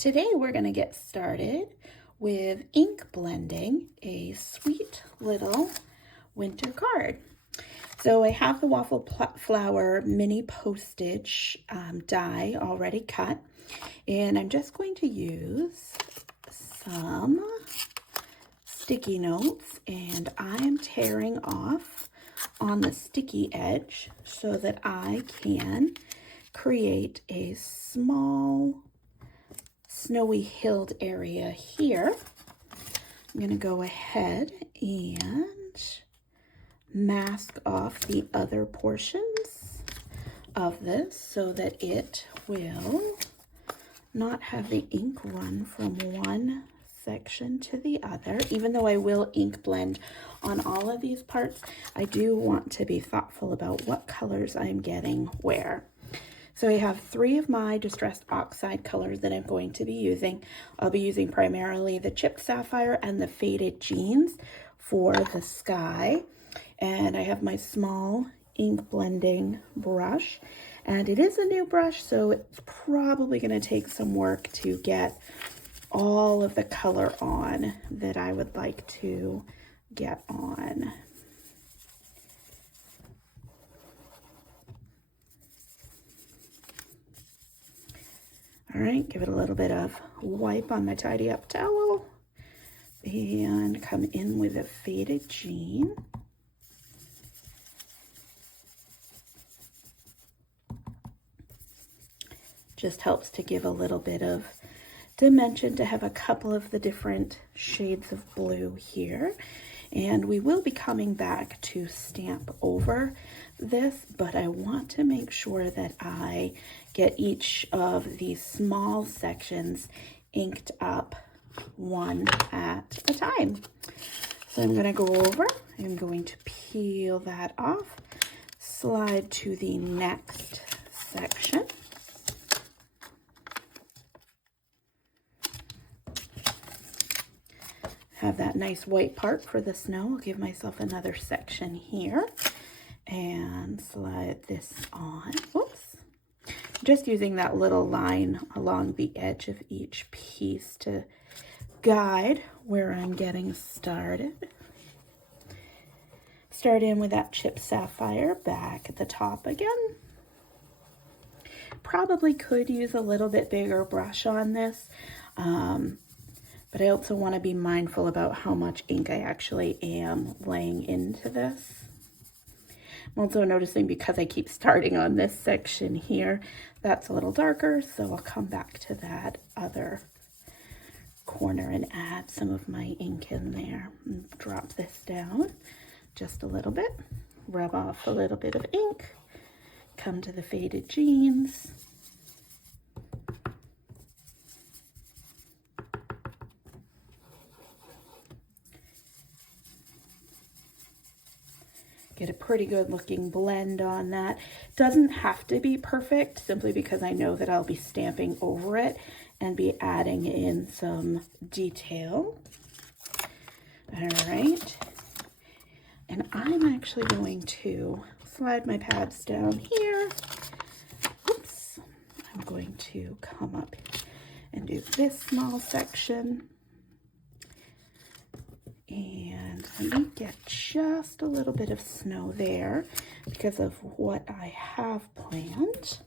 Today we're going to get started with ink blending a sweet little winter card. So I have the Waffle Flower mini postage die already cut, and I'm just going to use some sticky notes, and I am tearing off on the sticky edge so that I can create a small snowy hilled area here. I'm going to go ahead and mask off the other portions of this so that it will not have the ink run from one section to the other. Even though I will ink blend on all of these parts, I do want to be thoughtful about what colors I'm getting where. So I have 3 of my distressed oxide colors that I'm going to be using. I'll be using primarily the chipped sapphire and the faded jeans for the sky. And I have my small ink blending brush. And it is a new brush, so it's probably going to take some work to get all of the color on that I would like to get on. All right, give it a little bit of wipe on my tidy up towel and come in with a faded jean. Just helps to give a little bit of dimension to have a couple of the different shades of blue here. And we will be coming back to stamp over this, but I want to make sure that I get each of these small sections inked up one at a time. So I'm going to go over, I'm going to peel that off, slide to the next section. Have that nice white part for the snow. I'll give myself another section here and slide this on. Oops. Just using that little line along the edge of each piece to guide where I'm getting started. Start in with that chipped sapphire back at the top again. Probably could use a little bit bigger brush on this. But I also want to be mindful about how much ink I actually am laying into this. I'm also noticing, because I keep starting on this section here, that's a little darker, so I'll come back to that other corner and add some of my ink in there. And drop this down just a little bit, rub off a little bit of ink, come to the faded jeans. Get a pretty good looking blend on that. Doesn't have to be perfect, simply because I know that I'll be stamping over it and be adding in some detail. All right. And I'm actually going to slide my pads down here. Oops. I'm going to come up and do this small section. And let me get just a little bit of snow there because of what I have planned.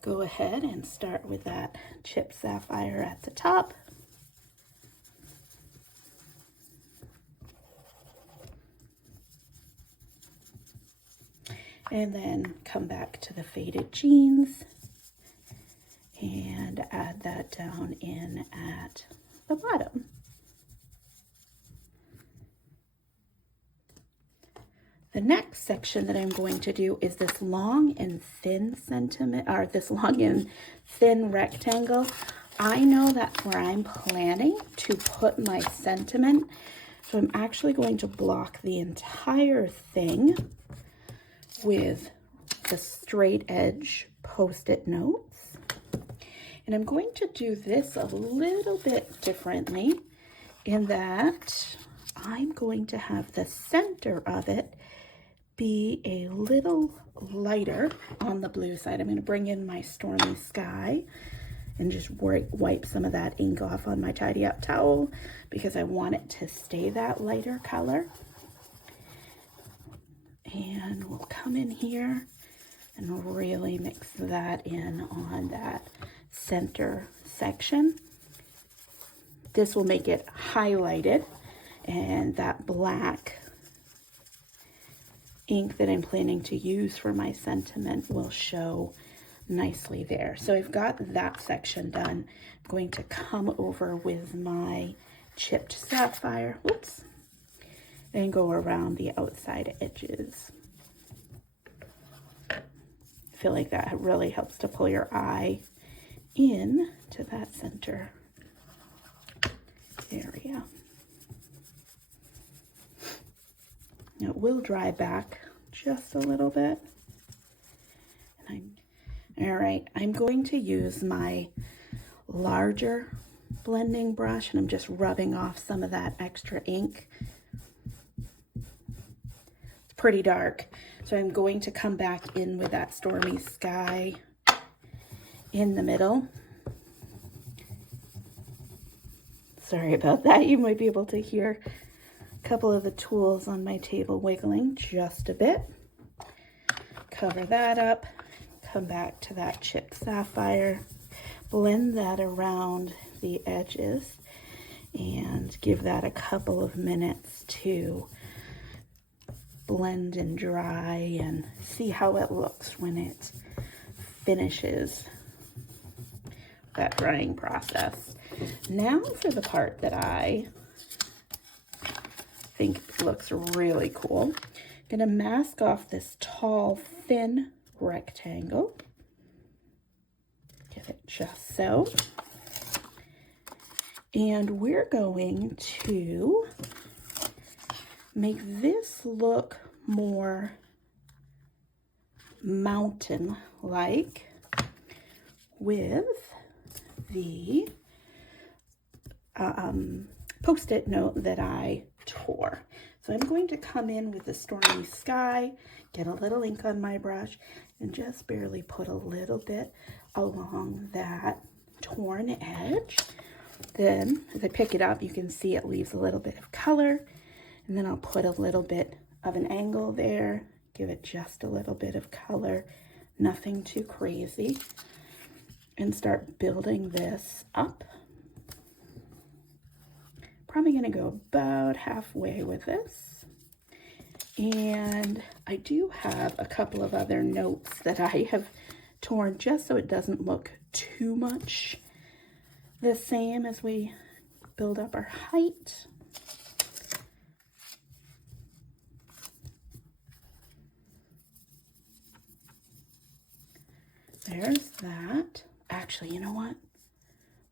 Go ahead and start with that chipped sapphire at the top. And then come back to the faded jeans and add that down in at the bottom. The next section that I'm going to do is this long and thin rectangle. I know that's where I'm planning to put my sentiment. So I'm actually going to block the entire thing with the straight edge Post-it notes. And I'm going to do this a little bit differently in that I'm going to have the center of it be a little lighter on the blue side. I'm going to bring in my stormy sky and just wipe some of that ink off on my tidy up towel because I want it to stay that lighter color. And we'll come in here and really mix that in on that center section. This will make it highlighted, and that black ink that I'm planning to use for my sentiment will show nicely there. So I've got that section done. I'm going to come over with my chipped sapphire, whoops, and go around the outside edges. I feel like that really helps to pull your eye in to that center area. It will dry back just a little bit. All right, I'm going to use my larger blending brush, and I'm just rubbing off some of that extra ink. It's pretty dark, so I'm going to come back in with that stormy sky in the middle. Sorry about that. You might be able to hear a couple of the tools on my table wiggling just a bit. Cover that up. Come back to that chipped sapphire, blend that around the edges, and give that a couple of minutes to blend and dry and see how it looks when it finishes that drying process. Now for the part that I think looks really cool. I'm going to mask off this tall, thin rectangle. Get it just so. And we're going to make this look more mountain-like with the Post-it note that I tore. So I'm going to come in with the stormy sky, get a little ink on my brush, and just barely put a little bit along that torn edge. Then as I pick it up, you can see it leaves a little bit of color, and then I'll put a little bit of an angle there, give it just a little bit of color, nothing too crazy, and start building this up. Probably going to go about halfway with this. And I do have a couple of other notes that I have torn just so it doesn't look too much the same as we build up our height. There's that. Actually, you know what?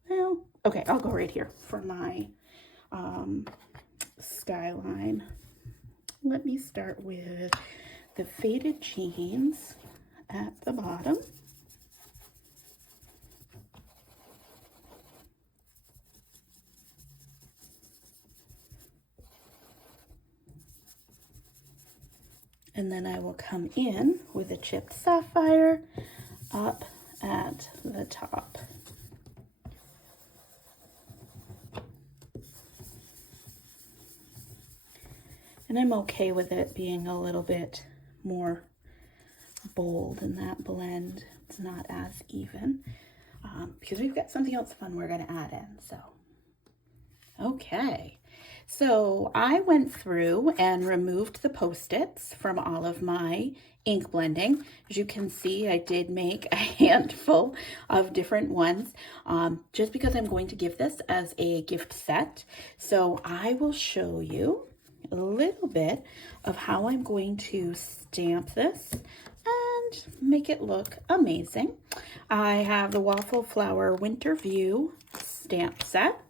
Well, okay, I'll go right here for my skyline. Let me start with the faded jeans at the bottom. And then I will come in with a chipped sapphire up at the top. And I'm okay with it being a little bit more bold in that blend. It's not as even because we've got something else fun we're going to add in. So, okay. So I went through and removed the Post-its from all of my ink blending. As you can see, I did make a handful of different ones just because I'm going to give this as a gift set. So I will show you a little bit of how I'm going to stamp this and make it look amazing. I have the Waffle Flower Winter View stamp set.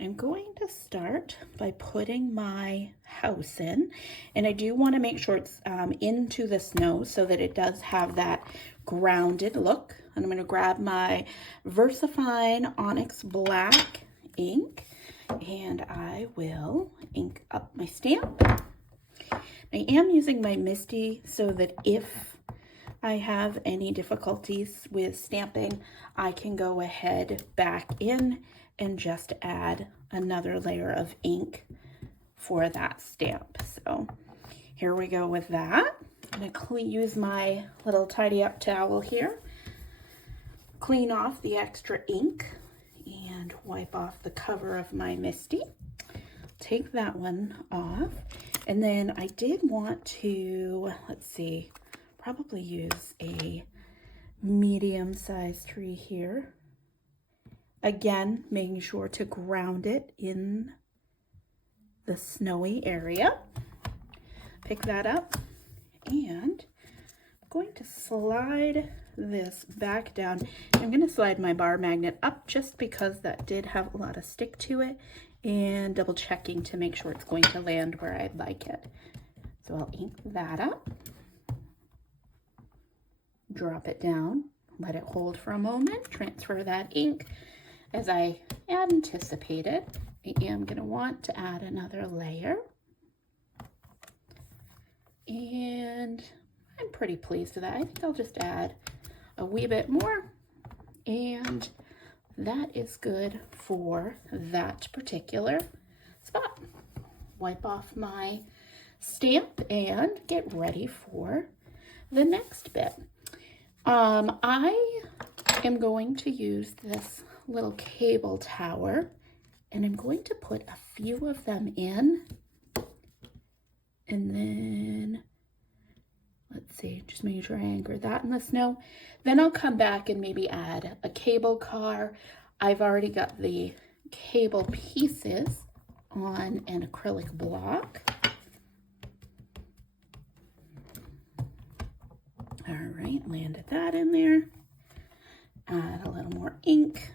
I'm going to start by putting my house in, and I do want to make sure it's into the snow so that it does have that grounded look. And I'm going to grab my VersaFine Onyx Black ink, and I will ink up my stamp. I am using my Misty so that if I have any difficulties with stamping, I can go ahead back in and just add another layer of ink for that stamp. So here we go with that. I'm gonna use my little tidy up towel here, clean off the extra ink and wipe off the cover of my Misty. Take that one off. And then I did want to, let's see, probably use a medium-sized tree here. Again, making sure to ground it in the snowy area. Pick that up, and I'm going to slide this back down. I'm going to slide my bar magnet up just because that did have a lot of stick to it, and double checking to make sure it's going to land where I'd like it. So I'll ink that up, drop it down, let it hold for a moment, transfer that ink. As I anticipated, I am going to want to add another layer. And I'm pretty pleased with that. I think I'll just add a wee bit more, and that is good for that particular spot. Wipe off my stamp and get ready for the next bit. I am going to use this little cable tower, and I'm going to put a few of them in, and then let's see, just making sure I anchor that in the snow. Then I'll come back and maybe add a cable car. I've already got the cable pieces on an acrylic block. All right, landed that in there. Add a little more ink.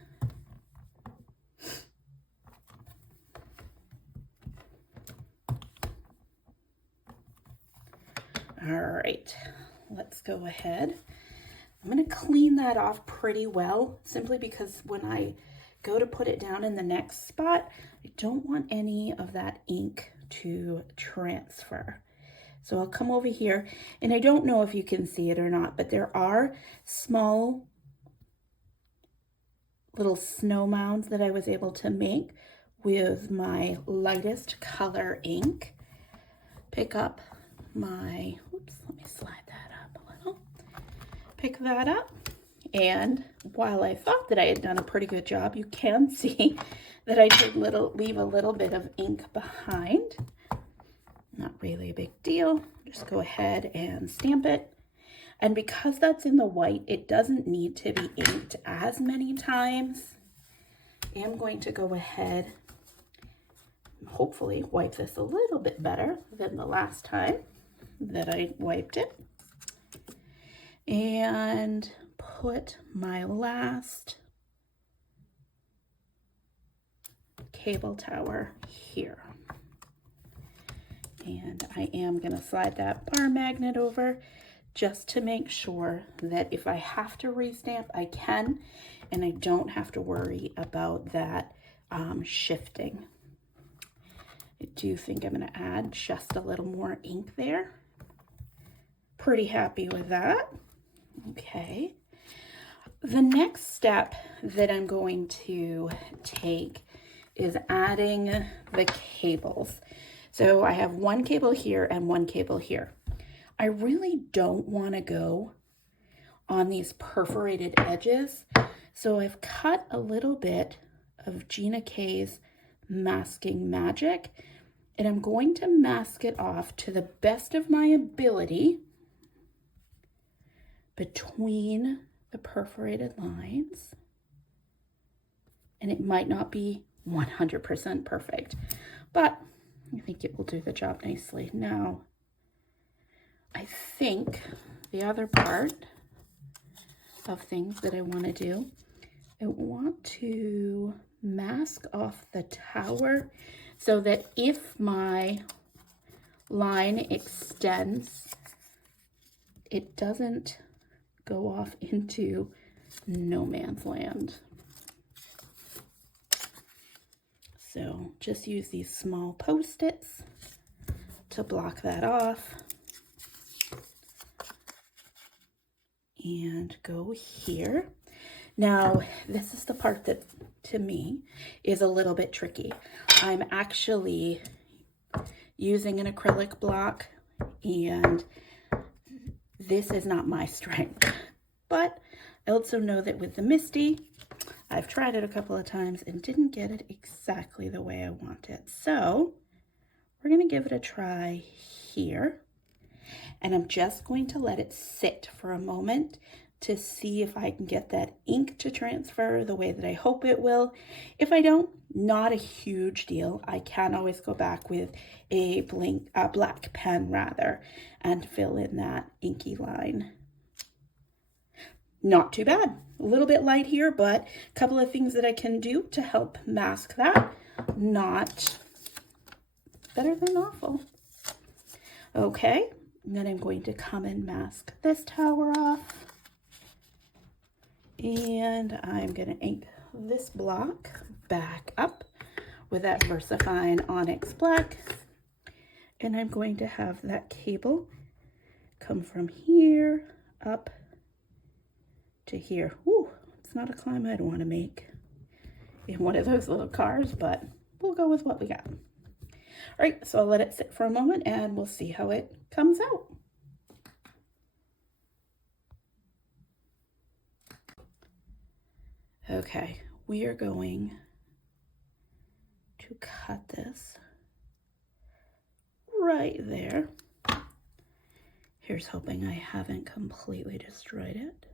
All right, let's go ahead. I'm going to clean that off pretty well, simply because when I go to put it down in the next spot, I don't want any of that ink to transfer. So I'll come over here, and I don't know if you can see it or not, but there are small little snow mounds that I was able to make with my lightest color ink. Pick up my, oops, let me slide that up a little. Pick that up, and while I thought that I had done a pretty good job, you can see that I did leave a little bit of ink behind. Not really a big deal. Just go ahead and stamp it. And because that's in the white, it doesn't need to be inked as many times. I'm going to go ahead and hopefully wipe this a little bit better than the last time that I wiped it. And put my last cable tower here. And I am going to slide that bar magnet over just to make sure that if I have to restamp, I can, and I don't have to worry about that shifting. I do think I'm going to add just a little more ink there. Pretty happy with that. Okay. The next step that I'm going to take is adding the cables. So I have one cable here and one cable here. I really don't want to go on these perforated edges, so I've cut a little bit of Gina K's Masking Magic, and I'm going to mask it off to the best of my ability between the perforated lines. And it might not be 100% perfect, but I think it will do the job nicely. Now, I think the other part of things that I want to do, I want to mask off the tower so that if my line extends, it doesn't go off into no man's land. So just use these small Post-its to block that off. and go here. Now, this is the part that, to me, is a little bit tricky. I'm actually using an acrylic block, and this is not my strength. But I also know that with the Misty, I've tried it a couple of times and didn't get it exactly the way I want it. So we're going to give it a try here. And I'm just going to let it sit for a moment to see if I can get that ink to transfer the way that I hope it will. If I don't, not a huge deal. I can always go back with a black pen rather, and fill in that inky line. Not too bad. A little bit light here, but a couple of things that I can do to help mask that. Not better than awful. Okay, and then I'm going to come and mask this tower off. And I'm going to ink this block back up with that VersaFine Onyx Black. And I'm going to have that cable come from here up to here. Woo, it's not a climb I'd want to make in one of those little cars, but we'll go with what we got. All right, so I'll let it sit for a moment and we'll see how it comes out. Okay, we are going to cut this right there. Here's hoping I haven't completely destroyed it.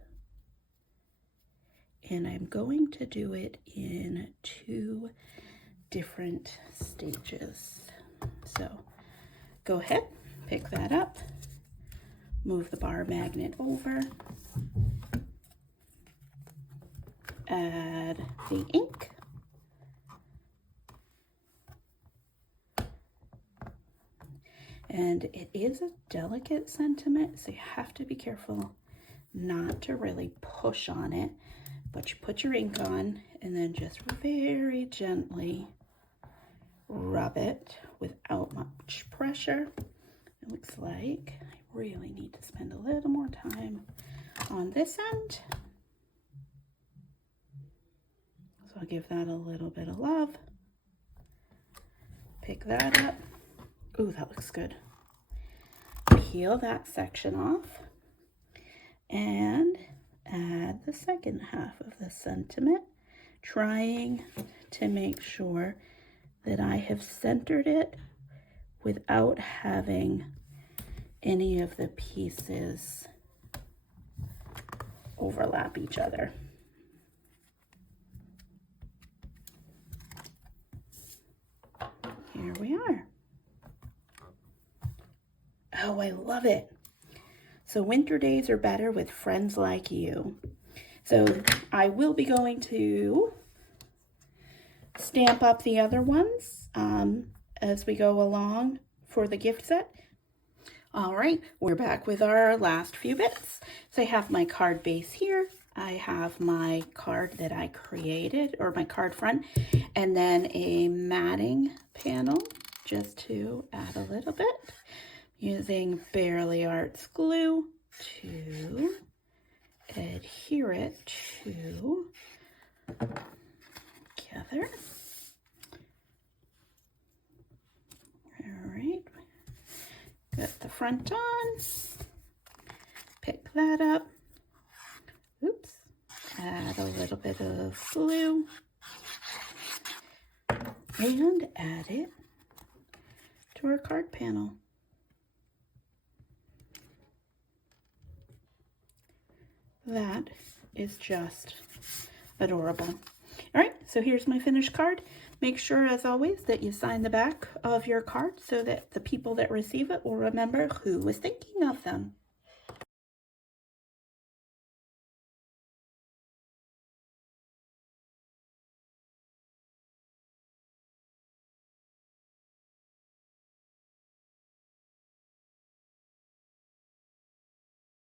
And I'm going to do it in 2 different stages. So go ahead, pick that up, move the bar magnet over, add the ink, and it is a delicate sentiment, so you have to be careful not to really push on it, but you put your ink on and then just very gently rub it without much pressure. It looks like I really need to spend a little more time on this end. So I'll give that a little bit of love. Pick that up. Ooh, that looks good. Peel that section off and add the second half of the sentiment, trying to make sure that I have centered it without having any of the pieces overlap each other. Here we are. Oh, I love it. So winter days are better with friends like you. So I will be going to stamp up the other ones as we go along for the gift set. All right, we're back with our last few bits. So I have my card base here. I have my card that I created, or my card front, and then a matting panel just to add a little bit, using Barely Arts glue to adhere it together. All right, got the front on, pick that up, oops, add a little bit of glue, and add it to our card panel. That is just adorable. All right, so here's my finished card. Make sure, as always, that you sign the back of your card so that the people that receive it will remember who was thinking of them.